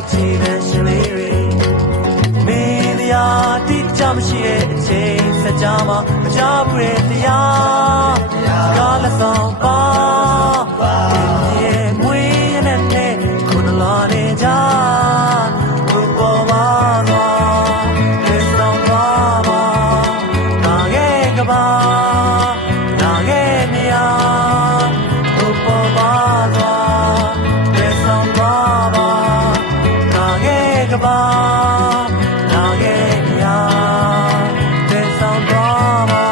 တဲ့ခြေတန်းရှင်လေးတွေနေတရားတိကျမရှိတဲ့အချိန်စကြမှာမကြဘူးတဲ့တရားကားလက်ဆောင်ပါရဲ့မွေးရတဲ့ခုနလာနေကြဘုပေါ်ပါတော့လက်ဆောင်ပါပါနာရဲ့ကဘာနာရဲ့နေရာဘုပေါ်ပါတော့လက်ဆောင်ပါပါနာရဲ့ကဘာနာရဲ့နေရာလက်ဆောင်ပါပါ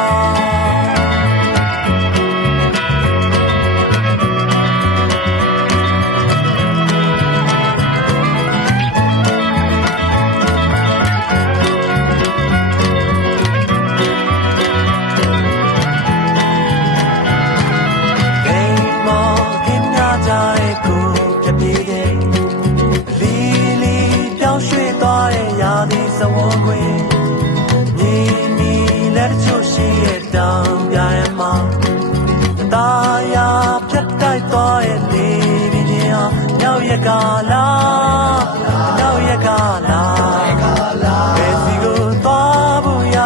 စဝန်းခွေမြေနီလက်ချိုရှိရဲ့တောင်ပြရမှာတရားရဖြတ်တိုက်သွားရဲ့လေပြင်းဟာနောက်ရကလာနောက်ရကလာဘယ်စီကိုသွားဖို့ရ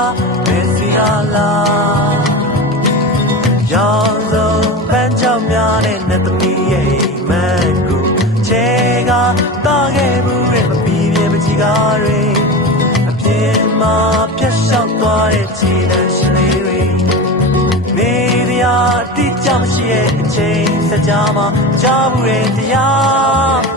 ဘယ်စီဟာလာရောင်စုံပန်းချောင်းများနဲ့နှစ်သမီးရဲ့မန်ကိုချေကတားခဲ့မှုရဲ့မပြီးပြမချီကားတွေမှာပြတ်လျှောက်သွားတဲ့ခြေတန်းရှင်လေးတွေနေတရားတိကျမရှိရဲ့အချိန်စကြမှာကြားဘူးတဲ့တရား